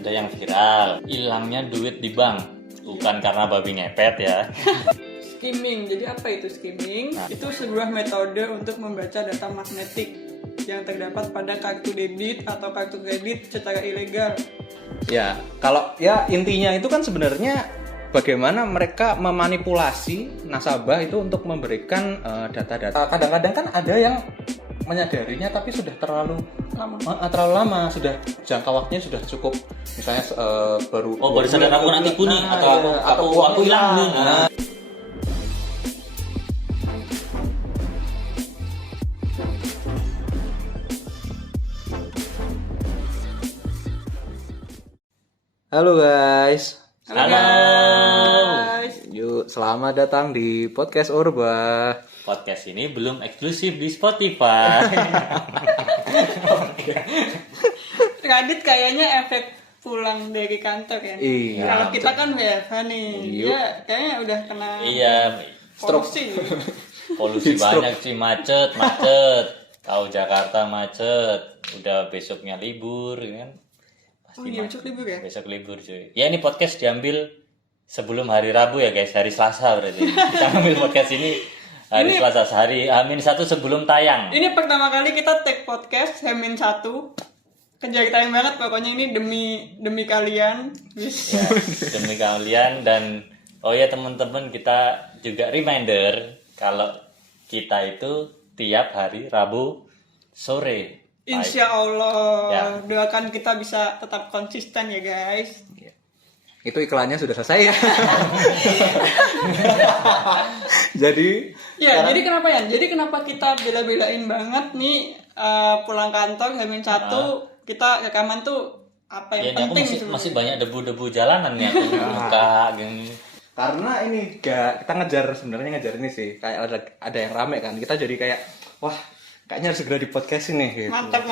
Ada yang viral, hilangnya duit di bank. Bukan karena babi ngepet ya. Skimming. Jadi apa itu skimming? Itu sebuah metode untuk membaca data magnetik yang terdapat pada kartu debit atau kartu kredit secara ilegal. Ya, kalau ya intinya itu kan sebenarnya bagaimana mereka memanipulasi nasabah itu untuk memberikan data-data. Kadang-kadang kan ada yang menyadarinya tapi sudah terlalu lama, sudah jangka waktunya sudah cukup, misalnya baru Sadar aku nanti kuning atau aku hilang nih. Halo guys. Halo. Guys. Yuk, selamat datang di podcast Orba. Podcast ini belum eksklusif di Spotify. Radit kayaknya efek pulang dari kantor ya. Iya. Kalau kita kan WFH nih. Iya. Dia kayaknya udah kena Iya, polusi. polusi banyak sih, macet. Tahu Jakarta macet, udah besoknya libur kan. Oh iya, besok libur ya? Besok libur cuy. Ya ini podcast diambil sebelum hari Rabu ya guys, hari Selasa berarti. Kita ambil podcast ini hari Selasa, sehari H-1 sebelum tayang. Ini pertama kali kita take podcast H-1. Kejar tayang banget pokoknya, ini demi kalian. Ya, demi kalian. Dan oh ya teman-teman, kita juga reminder kalau kita itu tiap hari Rabu sore. Insya Allah. Ya. Doakan kita bisa tetap konsisten ya guys. Itu iklannya sudah selesai ya. Jadi Ya, jadi kenapa ya? Jadi kenapa kita bela-belain banget nih pulang kantor H-1 kita rekaman tuh apa Ya, yang ini aku penting masih banyak debu-debu jalanan nih aku buka gini. karena ini kita sebenarnya ngejar ini sih, kayak ada yang rame kan, kita jadi kayak wah kayaknya harus segera di podcast ini gitu. Mantap.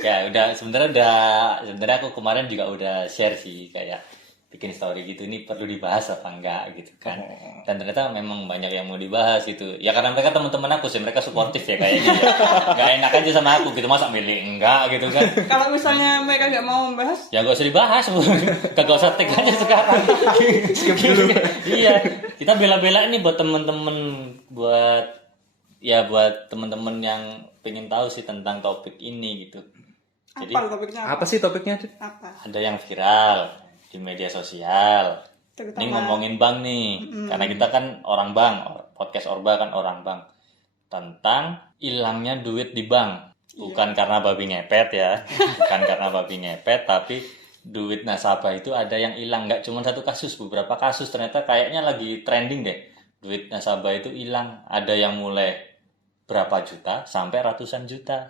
Ya udah, sebenarnya aku kemarin juga udah share sih, kayak bikin story gitu, ini perlu dibahas apa enggak gitu kan. Dan ternyata memang banyak yang mau dibahas gitu. Ya karena mereka teman-teman aku sih, mereka suportif ya kayaknya. Gak enak aja sama aku gitu, masa milih enggak gitu kan. Kalau misalnya mereka nggak mau membahas, Ya gak usah dibahas, kagak usah take aja sekarang. Skip dulu. Iya, kita bela-bela ini buat temen-temen, buat temen-temen yang pengen tahu sih tentang topik ini gitu. Jadi apa topiknya? Apa sih topiknya? Apa? ada yang viral di media sosial. Terutama- Ini ngomongin bank nih, karena kita kan orang bank, podcast Orba kan orang bank. Tentang hilangnya duit di bank. Bukan karena babi ngepet ya, bukan karena babi ngepet, tapi duit nasabah itu ada yang hilang. Nggak cuma satu kasus, beberapa kasus ternyata kayaknya lagi trending deh. Duit nasabah itu hilang, ada yang mulai berapa juta sampai ratusan juta.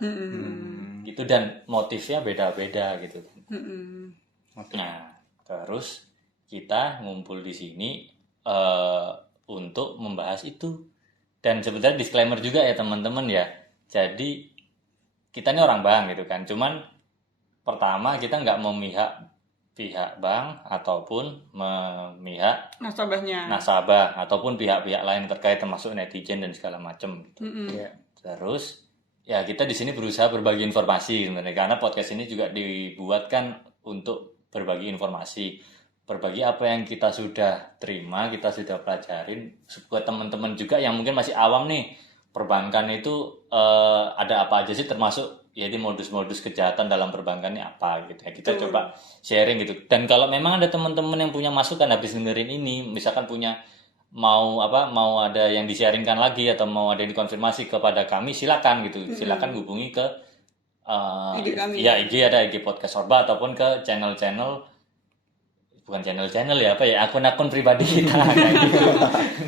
Gitu, dan motifnya beda-beda gitu. Nah, terus kita ngumpul di sini untuk membahas itu. Dan sebenarnya disclaimer juga ya teman-teman ya. Jadi kita ini orang bank gitu kan. Cuman pertama kita nggak memihak pihak bank ataupun memihak Nasabahnya. nasabah ataupun pihak-pihak lain terkait, termasuk netizen dan segala macam gitu. Ya. Terus ya kita di sini berusaha berbagi informasi sebenarnya, karena podcast ini juga dibuatkan untuk berbagi informasi, berbagi apa yang kita sudah terima, kita sudah pelajarin, buat teman-teman juga yang mungkin masih awam nih perbankan itu ada apa aja sih, termasuk ya di modus-modus kejahatan dalam perbankan ini apa gitu ya, kita coba sharing gitu. Dan kalau memang ada teman-teman yang punya masukan habis dengerin ini, misalkan punya mau ada yang di-sharingkan lagi atau mau ada yang dikonfirmasi kepada kami, silakan gitu, silakan hubungi ke IG kami. ya IG, ada IG podcast Orba, ataupun ke bukan channel ya, apa ya, akun-akun pribadi kita kayak gitu.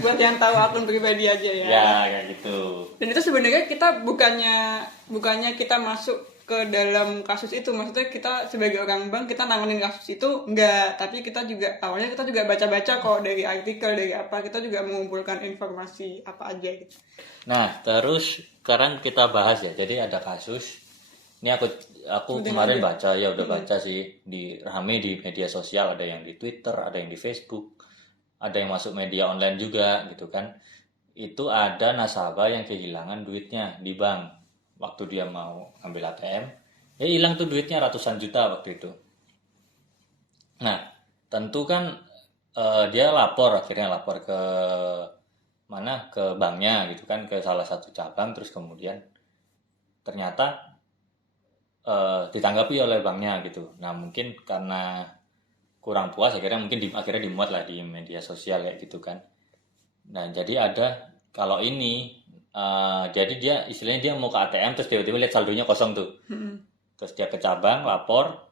Buat yang tahu akun pribadi aja ya. Ya kayak gitu. Dan itu sebenarnya kita bukannya kita masuk ke dalam kasus itu, maksudnya kita sebagai orang bank kita nanganin kasus itu enggak, tapi awalnya kita juga baca-baca kok dari artikel, dari apa, kita juga mengumpulkan informasi apa aja gitu. Nah, terus sekarang kita bahas ya. Jadi ada kasus. Ini aku kemarin baca ya, udah baca sih, rame di media sosial, ada yang di Twitter, ada yang di Facebook, ada yang masuk media online juga gitu kan. Itu ada nasabah yang kehilangan duitnya di bank waktu dia mau ambil ATM. Ya hilang tuh duitnya ratusan juta waktu itu. Nah, tentu kan dia akhirnya lapor ke mana, ke banknya gitu kan, ke salah satu cabang, terus kemudian ternyata ditanggapi oleh banknya gitu. Nah, mungkin karena kurang puas akhirnya akhirnya dimuat lah di media sosial kayak gitu kan. Nah, jadi ada kalau ini jadi dia istilahnya dia mau ke ATM terus tiba-tiba lihat saldonya kosong tuh. Terus dia ke cabang lapor,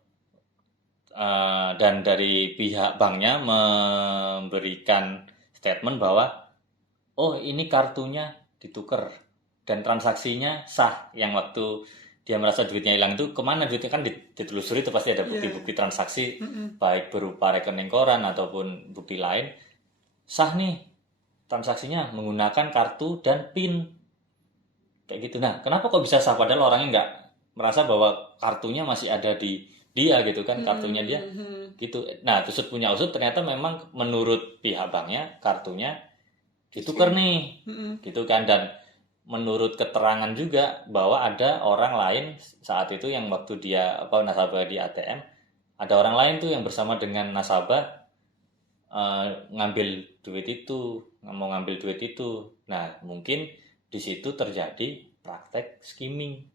dan dari pihak banknya memberikan statement bahwa oh ini kartunya ditukar dan transaksinya sah. Yang waktu dia merasa duitnya hilang itu kemana duitnya, kan ditelusuri itu pasti ada bukti-bukti transaksi baik berupa rekening koran ataupun bukti lain, sah nih transaksinya menggunakan kartu dan PIN kayak gitu. Nah, kenapa kok bisa sah padahal orangnya nggak merasa bahwa kartunya masih ada di dia gitu kan, kartunya dia gitu. Nah, usut punya usut ternyata memang menurut pihak banknya kartunya ditukar nih gitu kan. Dan menurut keterangan juga bahwa ada orang lain saat itu yang waktu dia nasabah di ATM, ada orang lain tuh yang bersama dengan nasabah ngambil duit itu, mau ngambil duit itu. Nah, mungkin di situ terjadi praktek skimming.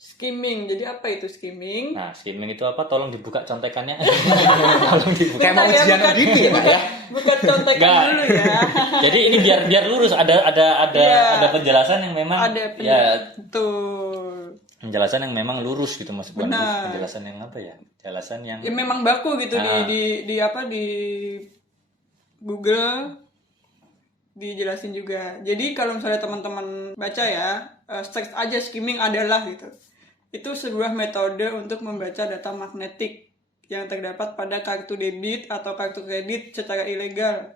Skimming, jadi apa itu skimming? Nah, skimming itu apa? Tolong dibuka contekannya. Tolong dibuka. Kayak mau ujian gitu ya. Bukan contekan dulu ya. Jadi ini biar lurus, ada penjelasan yang memang betul. Penjelasan yang memang lurus gitu, Mas. Bukan penjelasan yang apa ya? Penjelasan yang ya memang baku gitu di Google dijelasin juga. Jadi kalau misalnya teman-teman baca ya, search aja skimming adalah gitu. Itu sebuah metode untuk membaca data magnetik yang terdapat pada kartu debit atau kartu kredit secara ilegal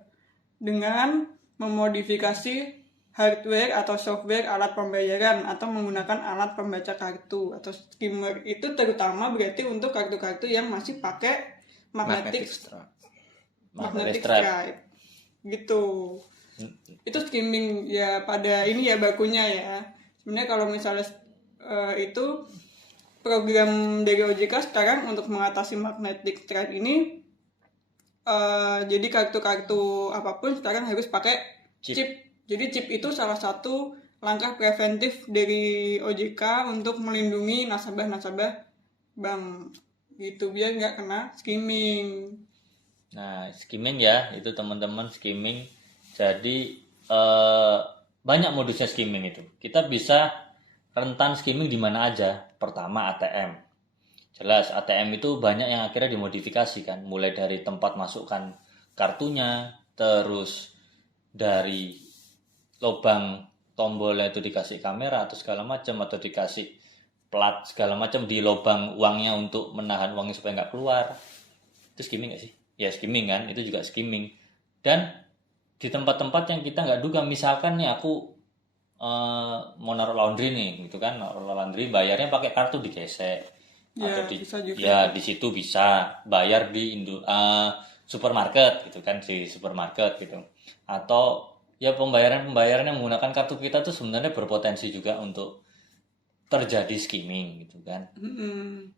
dengan memodifikasi hardware atau software alat pembayaran atau menggunakan alat pembaca kartu atau skimmer. Itu terutama berarti untuk kartu-kartu yang masih pakai magnetic stripe gitu. Itu skimming ya, pada ini ya bakunya ya. Sebenarnya kalau misalnya itu program dari OJK sekarang untuk mengatasi magnetic stripe ini, jadi kartu-kartu apapun sekarang harus pakai chip. Jadi chip itu salah satu langkah preventif dari OJK untuk melindungi nasabah-nasabah bank gitu, biar nggak kena skimming. Nah, skimming ya, itu teman-teman skimming. Jadi banyak modusnya skimming itu. Kita bisa rentan skimming di mana aja. Pertama ATM. Jelas ATM itu banyak yang akhirnya dimodifikasi kan, mulai dari tempat masukkan kartunya, terus dari lubang tombolnya itu dikasih kamera atau segala macam, atau dikasih plat segala macam di lubang uangnya untuk menahan uangnya supaya nggak keluar. Itu skimming nggak sih? Ya skimming kan, itu juga skimming. Dan di tempat-tempat yang kita nggak duga, misalkan nih aku mau naruh laundry nih gitu kan, naruh laundry bayarnya pakai kartu digesek ya, atau di situ bisa bayar di supermarket gitu kan, di supermarket gitu, atau ya pembayaran yang menggunakan kartu kita tuh sebenarnya berpotensi juga untuk terjadi skimming gitu kan.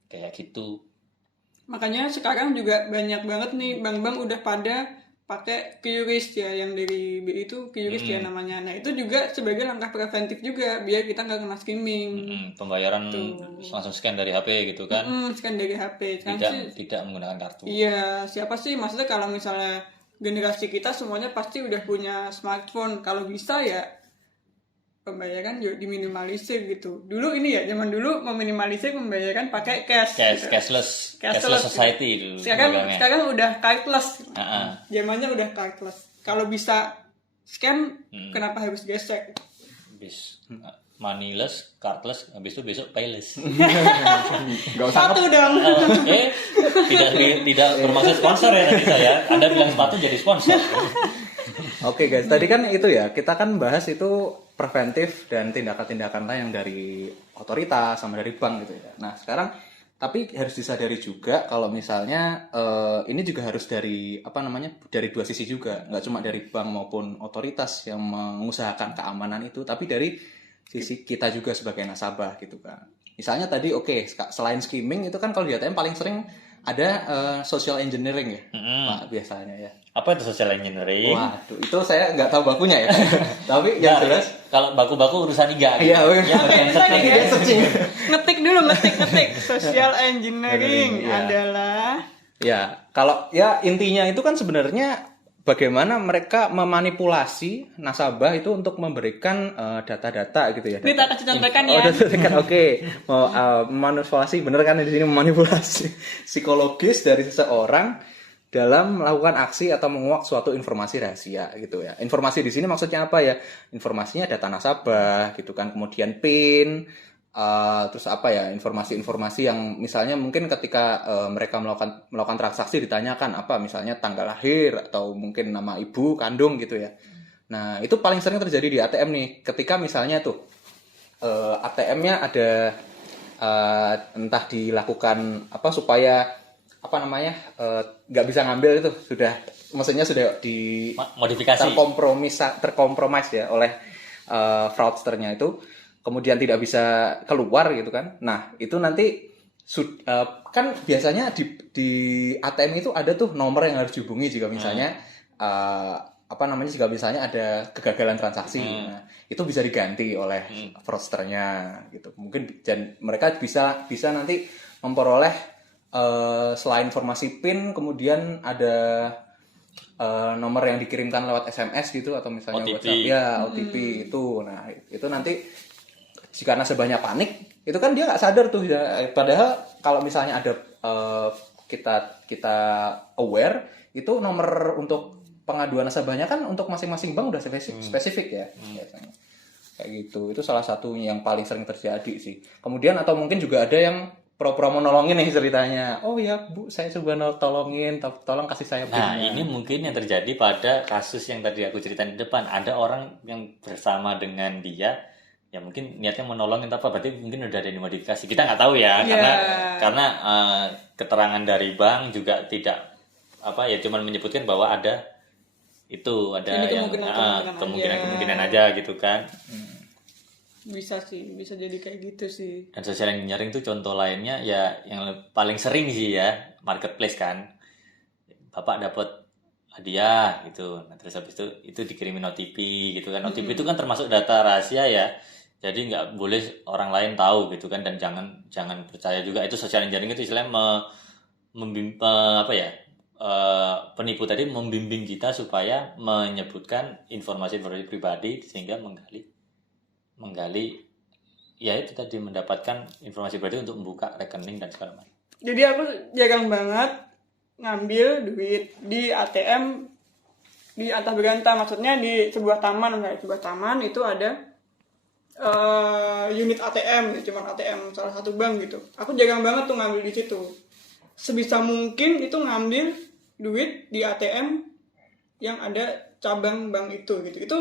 Kayak gitu. Makanya sekarang juga banyak banget nih bank-bank udah pada pakai QRIS ya, yang dari BI itu QRIS ya namanya. Nah itu juga sebagai langkah preventif juga biar kita nggak kena skimming. Pembayaran langsung scan dari HP gitu kan? Scan dari HP. Tidak menggunakan kartu. Iya, siapa sih maksudnya kalau misalnya generasi kita semuanya pasti udah punya smartphone. Kalau bisa ya pembayaran juga diminimalisir gitu. Dulu ini ya, zaman dulu meminimalisir pembayaran pakai cash gitu. cashless society dulu. Sekarang udah cardless. Zamannya udah cardless. Kalau bisa scan, kenapa harus gesek? Moneyless, cardless, habis itu besok payless. Gak usah Satu dong. Tidak bermaksud sponsor ya tadi saya. Anda bilang sepatu jadi sponsor. Oke guys, tadi kan itu ya, kita kan bahas itu preventif dan tindakan-tindakan lain yang dari otoritas sama dari bank gitu ya. Nah sekarang tapi harus disadari juga kalau misalnya ini juga harus dari dari dua sisi juga, nggak cuma dari bank maupun otoritas yang mengusahakan keamanan itu, tapi dari sisi kita juga sebagai nasabah gitu kan. Misalnya tadi selain skimming itu kan kalau di ATM paling sering ada social engineering ya, Mm-mm. Pak, biasanya ya. Apa itu social engineering? Waduh, itu saya nggak tahu bakunya ya. Tapi yang Nah, jelas, kalau baku-baku urusan IGA. iya, Ya, bagian bisa setting nih, ya. guys. Ngetik dulu, ngetik. Social engineering Iya. adalah ya kalau ya intinya itu kan sebenarnya bagaimana mereka memanipulasi nasabah itu untuk memberikan data-data gitu ya. ini tak kasih contekan Oh, ya. kan oke. Mau memanipulasi, bener kan di sini memanipulasi psikologis dari seseorang dalam melakukan aksi atau menguak suatu informasi rahasia gitu ya. Informasi di sini maksudnya apa ya? Informasinya data nasabah gitu kan, kemudian PIN, terus apa ya? Informasi-informasi yang misalnya mungkin ketika mereka melakukan transaksi ditanyakan apa, misalnya tanggal lahir atau mungkin nama ibu kandung gitu ya. Nah, itu paling sering terjadi di ATM nih. Ketika misalnya tuh ATM-nya ada entah dilakukan apa supaya apa namanya nggak bisa ngambil itu maksudnya sudah di Modifikasi. terkompromis ya oleh fraudsternya itu, kemudian tidak bisa keluar gitu kan. Nah itu nanti kan biasanya di ATM itu ada tuh nomor yang harus dihubungi jika misalnya jika misalnya ada kegagalan transaksi. Nah, itu bisa diganti oleh fraudsternya gitu. Mungkin dan mereka bisa nanti memperoleh selain informasi PIN, kemudian ada nomor yang dikirimkan lewat SMS gitu atau misalnya OTP. WhatsApp ya OTP itu. Nah itu nanti jika nasabahnya panik itu kan dia nggak sadar tuh ya. Padahal kalau misalnya ada kita aware itu nomor untuk pengaduan nasabahnya kan untuk masing-masing bank udah spesifik ya biasanya. Kayak gitu. Itu salah satu yang paling sering terjadi sih. Kemudian atau mungkin juga ada yang pura-pura mau nolongin nih ceritanya. Oh ya Bu, saya coba tolongin, tolong kasih saya Nah, PIN-nya. ini mungkin yang terjadi pada kasus yang tadi aku ceritain di depan. Ada orang yang bersama dengan dia, ya mungkin niatnya menolongin apa, berarti mungkin udah ada dimodifikasi. Kita nggak tahu ya, karena keterangan dari bank juga tidak cuman menyebutkan bahwa ada itu, ada Ini yang kemungkinan aja gitu kan. Bisa sih, bisa jadi kayak gitu sih. Dan social engineering itu contoh lainnya ya yang paling sering sih ya, marketplace kan. Bapak dapat hadiah gitu. Nah, terus habis itu dikirimin OTP gitu kan. OTP itu kan termasuk data rahasia ya. Jadi nggak boleh orang lain tahu gitu kan, dan jangan percaya juga. Itu social engineering itu istilahnya penipu tadi membimbing kita supaya menyebutkan informasi pribadi sehingga menggali ya itu tadi, mendapatkan informasi pribadi untuk membuka rekening dan segala macam. Jadi aku jarang banget ngambil duit di ATM di antah berantah, maksudnya di sebuah taman itu ada unit ATM, cuma ATM salah satu bank gitu. Aku jarang banget tuh ngambil di situ. Sebisa mungkin itu ngambil duit di ATM yang ada cabang bank itu gitu. Itu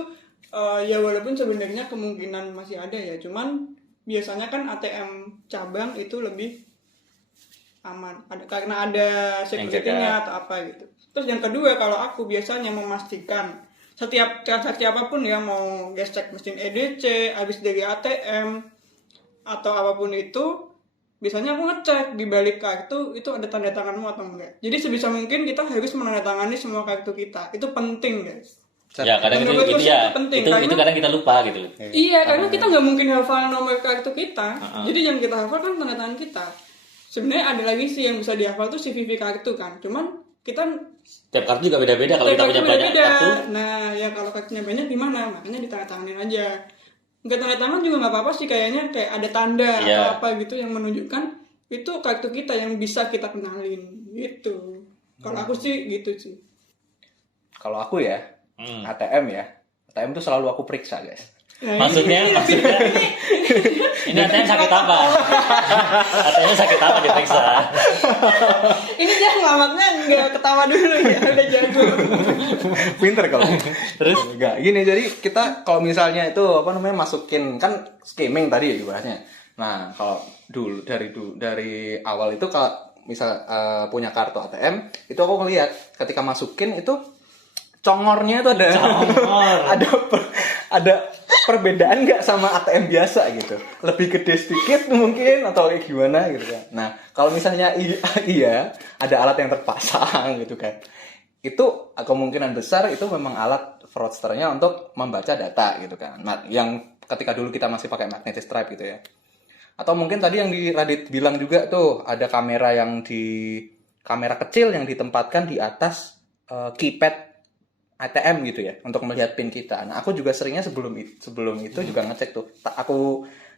ya walaupun sebenarnya kemungkinan masih ada ya, cuman biasanya kan ATM cabang itu lebih aman, karena ada security-nya atau apa gitu. Terus yang kedua, kalau aku biasanya memastikan setiap transaksi apapun ya, mau gesek mesin EDC, habis dari ATM atau apapun itu, biasanya aku ngecek di balik kartu itu ada tanda tanganmu atau enggak. Jadi sebisa mungkin kita harus menandatangani semua kartu kita. Itu penting, guys. Ya kadang itu kadang kita lupa gitu. Iya, karena kita nggak mungkin hafal nomor kartu kita. Jadi yang kita hafal kan tanda tangan kita. Sebenarnya ada lagi sih yang bisa dihafal tuh CVV kartu kan. Cuman kita tiap kartu juga beda-beda. Kalau kita punya banyak kartu. Nah, ya kalau kartunya banyak gimana? Makanya ditandatanganin aja. Nggak tanda tangan juga nggak apa-apa sih, kayaknya kayak ada tanda atau apa gitu yang menunjukkan itu kartu kita yang bisa kita kenalin gitu. Kalau aku sih gitu sih. Kalau aku ya, ATM itu selalu aku periksa, guys. Nah, Maksudnya ini ATM sakit apa? ATM sakit apa diperiksa? ini dia ngelamatnya nggak ketawa dulu ya, udah jago. Pinter kalau. Terus enggak gini, jadi kita kalau misalnya itu masukin kan skimming tadi ya dibahasnya. Nah, kalau dari awal itu kalau misal punya kartu ATM, itu aku ngelihat ketika masukin itu congornya itu ada perbedaan nggak sama ATM biasa gitu? Lebih gede sedikit mungkin atau kayak gimana gitu kan? Nah kalau misalnya iya ada alat yang terpasang gitu kan, itu kemungkinan besar itu memang alat fraudsternya untuk membaca data gitu kan. Nah, yang ketika dulu kita masih pakai magnetic stripe gitu ya. Atau mungkin tadi yang di Radit bilang juga tuh ada kamera kecil yang ditempatkan di atas keypad ATM gitu ya untuk melihat PIN kita. Nah, aku juga seringnya sebelum itu juga ngecek tuh.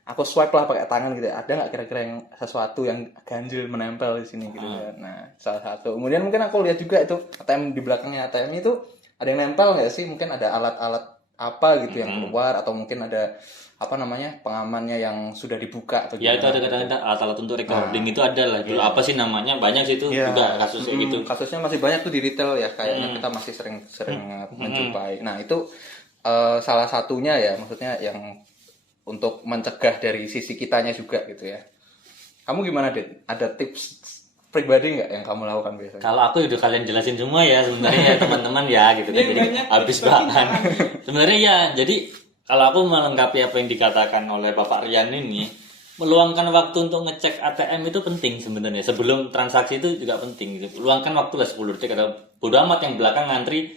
Aku swipe lah pakai tangan gitu ya. Ada nggak kira-kira yang sesuatu yang ganjil menempel di sini gitu kan. Nah, salah satu. Kemudian mungkin aku lihat juga itu ATM di belakangnya ATM itu ada yang nempel nggak sih? Mungkin ada alat-alat apa gitu yang keluar atau mungkin ada apa namanya pengamannya yang sudah dibuka atau Ya itu ada gimana kadang-kadang alat-alat untuk recording itu ada lah. Itu apa sih namanya? Banyak sih itu juga kasus kayak gitu. Kasusnya masih banyak tuh di retail ya, kayaknya kita masih sering menjumpai. Nah itu salah satunya ya, maksudnya yang untuk mencegah dari sisi kitanya juga gitu ya. Kamu gimana, Dit? Ada tips pribadi nggak yang kamu lakukan biasanya? Kalau aku udah kalian jelasin semua ya sebenarnya ya teman-teman ya gitu kan. Iya, Jadi banyak habis tips bahan. Sebenarnya ya jadi kalau aku melengkapi apa yang dikatakan oleh Bapak Rian ini, meluangkan waktu untuk ngecek ATM itu penting sebenarnya. Sebelum transaksi itu juga penting. Gitu. Luangkan waktu lah 10 detik atau bodo amat yang belakang ngantri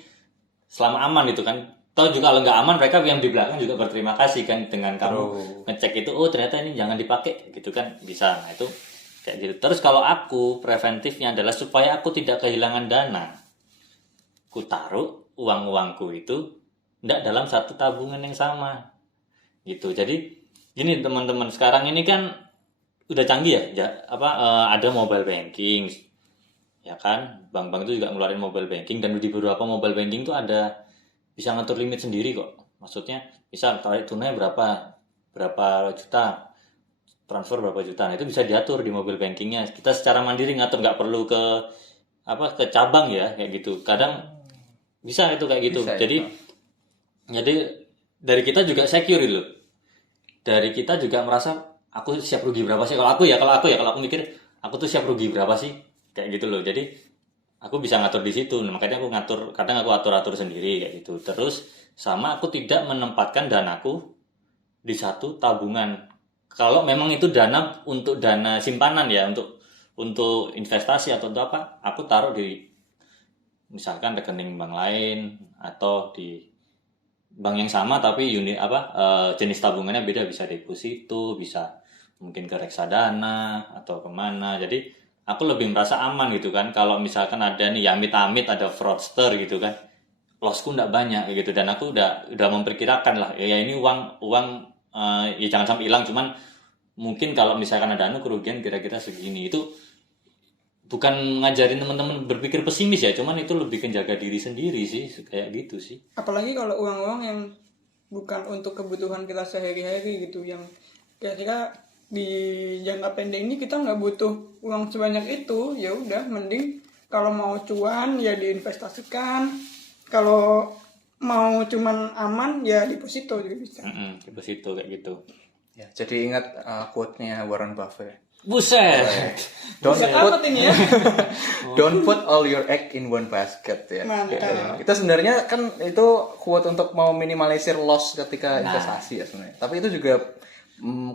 selama aman itu kan. Tahu juga kalau nggak aman mereka yang di belakang juga berterima kasih kan dengan kamu ngecek itu. Oh ternyata ini jangan dipakai gitu kan bisa. Nah itu kayak gitu. Terus kalau aku preventifnya adalah supaya aku tidak kehilangan dana. Ku taruh uang-uangku itu tidak dalam satu tabungan yang sama gitu. Jadi gini teman-teman, sekarang ini kan udah canggih ya, ada mobile banking ya kan, bank-bank itu juga ngeluarin mobile banking dan di beberapa mobile banking tuh ada bisa ngatur limit sendiri kok. Maksudnya bisa tarik tunai berapa juta, transfer berapa juta, nah, itu bisa diatur di mobile bankingnya. Kita secara mandiri ngatur, nggak perlu ke cabang ya kayak gitu. Kadang bisa itu kayak gitu. Bisa, Jadi dari kita juga secure loh. Dari kita juga merasa aku siap rugi berapa sih? Kalau aku mikir aku tuh siap rugi berapa sih? Kayak gitu loh. Jadi aku bisa ngatur di situ. Nah, makanya aku kadang aku atur sendiri kayak gitu. Terus sama aku tidak menempatkan danaku di satu tabungan. Kalau memang itu dana untuk dana simpanan ya, untuk investasi atau untuk apa, aku taruh di misalkan rekening bank lain atau di bank yang sama tapi jenis tabungannya beda, bisa deposito, bisa mungkin ke reksadana atau kemana. Jadi aku lebih merasa aman gitu kan. Kalau misalkan ada nih ya amit-amit ada fraudster gitu kan, lossku nggak banyak gitu. Dan aku udah memperkirakan lah ya ini uang ya jangan sampai hilang, cuman mungkin kalau misalkan ada kerugian kira-kira segini. Itu bukan ngajarin teman-teman berpikir pesimis ya, cuman itu lebih menjaga diri sendiri sih, kayak gitu sih. Apalagi kalau uang-uang yang bukan untuk kebutuhan kita sehari-hari gitu, yang kira-kira di jangka pendek ini kita nggak butuh uang sebanyak itu, ya udah mending kalau mau cuan ya diinvestasikan, kalau mau cuman aman ya deposito juga bisa. Deposito kayak gitu. Ya, jadi ingat quote-nya Warren Buffett. Buset. Don't put all your egg in one basket ya. Mantap. Itu sebenarnya kan itu quote untuk mau minimalisir loss ketika investasi ya sebenarnya. Tapi itu juga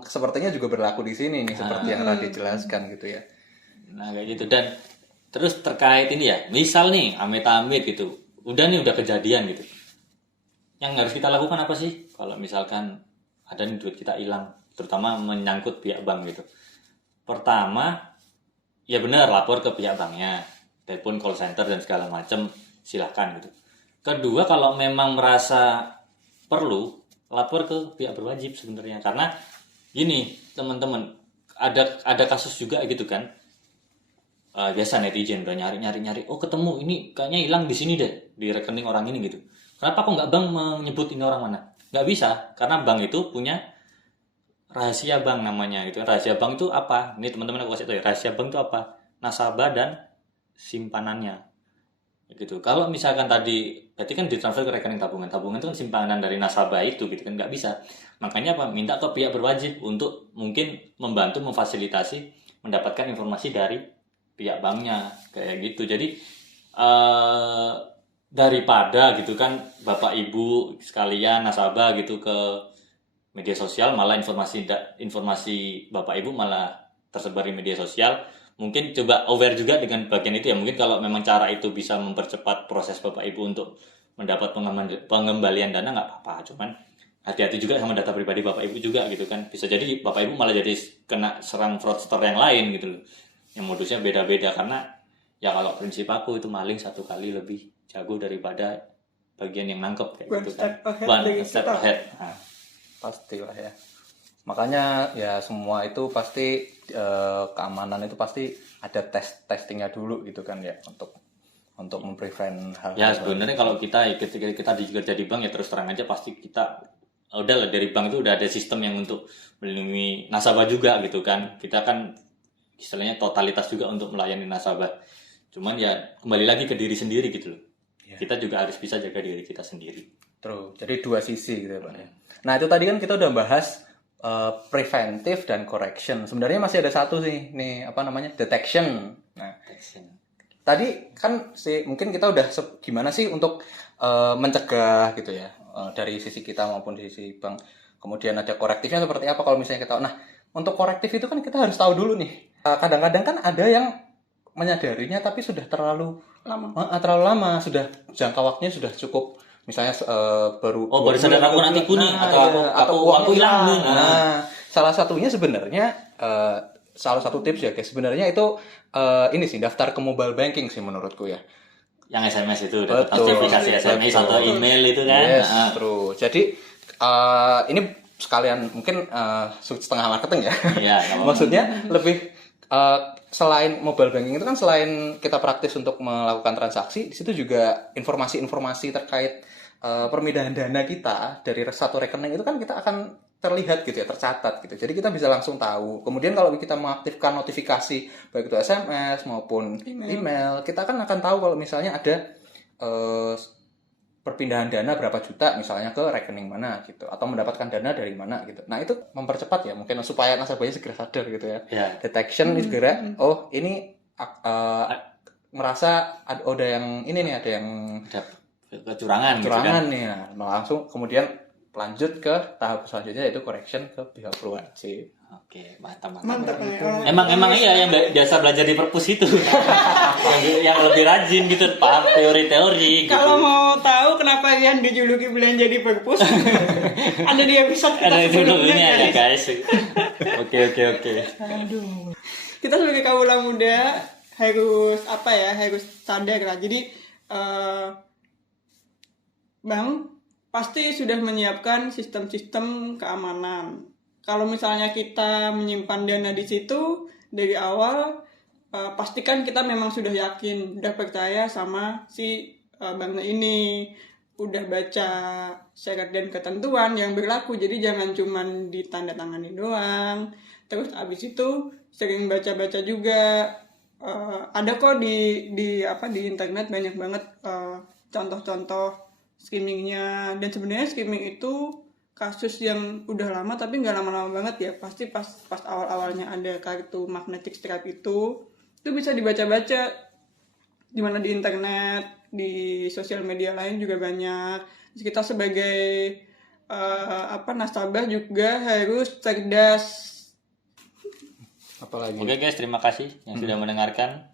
sepertinya juga berlaku di sini nih, seperti yang Radit jelaskan gitu ya. Nah kayak gitu. Dan terus terkait ini ya, misal nih amit-amit gitu, udah kejadian gitu. Yang harus kita lakukan apa sih? Kalau misalkan ada nih duit kita hilang, terutama menyangkut pihak bank gitu. Pertama, ya benar lapor ke pihak banknya, telepon call center dan segala macam, silahkan gitu. Kedua, kalau memang merasa perlu, lapor ke pihak berwajib sebenarnya. Karena gini teman-teman, ada kasus juga gitu kan. Biasa netizen udah nyari, oh ketemu ini kayaknya hilang di sini deh, di rekening orang ini gitu. Kenapa kok nggak bank menyebut ini orang mana? Nggak bisa, karena bank itu punya rahasia bank namanya gitu. Rahasia bank itu apa? Ini teman-teman aku kasih tahu ya. Rahasia bank itu apa? Nasabah dan simpanannya. Gitu. Kalau misalkan tadi berarti kan ditransfer ke rekening tabungan. Tabungan itu kan simpanan dari nasabah itu gitu kan, nggak bisa. Makanya apa? Minta ke pihak berwajib untuk mungkin membantu memfasilitasi mendapatkan informasi dari pihak banknya kayak gitu. Jadi daripada gitu kan Bapak Ibu sekalian nasabah gitu ke media sosial, malah informasi Bapak Ibu malah tersebar di media sosial. Mungkin coba aware juga dengan bagian itu ya. Mungkin kalau memang cara itu bisa mempercepat proses Bapak Ibu untuk mendapat pengembalian dana nggak apa-apa. Cuman hati-hati juga sama data pribadi Bapak Ibu juga gitu kan. Bisa jadi Bapak Ibu malah jadi kena serang fraudster yang lain gitu loh. Yang modusnya beda-beda, karena ya kalau prinsip aku itu maling satu kali lebih jago daripada bagian yang nangkep kayak One gitu step kan. ahead One dari step kita. ahead. Nah, Pastilah ya. Makanya ya semua itu pasti keamanan itu pasti ada testingnya dulu gitu kan ya, untuk memprevent hal. ya sebenarnya kalau kita ketika kita kerja di bank ya terus terang aja pasti kita udah lah, dari bank itu udah ada sistem yang untuk melindungi nasabah juga gitu kan. Kita kan istilahnya totalitas juga untuk melayani nasabah. Cuman ya kembali lagi ke diri sendiri gitu loh. Ya. Kita juga harus bisa jaga diri kita sendiri. Terus, jadi dua sisi gitu ya Pak ya. Nah itu tadi kan kita udah bahas preventive dan correction. Sebenarnya masih ada satu sih, nih apa namanya, detection. Nah tadi kan mungkin kita udah gimana sih untuk mencegah gitu ya, dari sisi kita maupun di sisi bank. Kemudian ada korektifnya seperti apa kalau misalnya kita. Nah untuk korektif itu kan kita harus tahu dulu nih. Kadang-kadang kan ada yang menyadarinya tapi sudah terlalu lama, sudah jangka waktunya sudah cukup, misalnya baru baru sadar aku nanti kuning atau aku hilang nih. Nah, salah satunya sebenarnya salah satu tips ya guys, sebenarnya itu ini sih, daftar ke mobile banking sih menurutku ya. Yang SMS itu dapat Betul. notifikasi SMS atau email itu kan. Yes, true. Jadi ini sekalian mungkin setengah marketing ya. Iya, Maksudnya lebih selain mobile banking itu kan, selain kita praktis untuk melakukan transaksi, di situ juga informasi-informasi terkait permindahan dana kita dari satu rekening itu kan kita akan terlihat gitu ya, tercatat gitu. Jadi kita bisa langsung tahu. Kemudian kalau kita mengaktifkan notifikasi baik itu SMS maupun email, kita kan akan tahu kalau misalnya ada perpindahan dana berapa juta misalnya ke rekening mana gitu, atau mendapatkan dana dari mana gitu. Nah itu mempercepat ya mungkin supaya nasabahnya segera sadar gitu ya. Detection segera, oh ini merasa ada yang ini nih, ada yang kecurangan gitu kan. nih. Nah, langsung kemudian lanjut ke tahap selanjutnya, yaitu correction ke pihak berwajib. Oke, mantap. Emang Iya yang biasa belajar di perpus itu. yang lebih rajin gitu, paham teori-teori gitu. Kalau mau tahu kenapa Rian dijuluki belanja di perpus, ada di episode kita Ada itu dulunya ya guys. guys. Oke. Aduh. Kita sebagai kaula muda harus harus sadar lah. Jadi bank pasti sudah menyiapkan sistem-sistem keamanan. Kalau misalnya kita menyimpan dana di situ dari awal, pastikan kita memang sudah yakin, udah percaya sama si banknya ini, udah baca syarat dan ketentuan yang berlaku. Jadi jangan cuman ditandatangani doang. Terus abis itu sering baca-baca juga. Ada kok di internet banyak banget contoh-contoh skimmingnya. Dan sebenarnya skimming itu kasus yang udah lama tapi nggak lama-lama banget ya. Pasti pas awal-awalnya ada kartu magnetic stripe itu bisa dibaca-baca di mana, di internet, di sosial media lain juga banyak. Jadi kita sebagai nasabah juga harus cerdas. Apalagi. Oke guys, terima kasih yang sudah mendengarkan.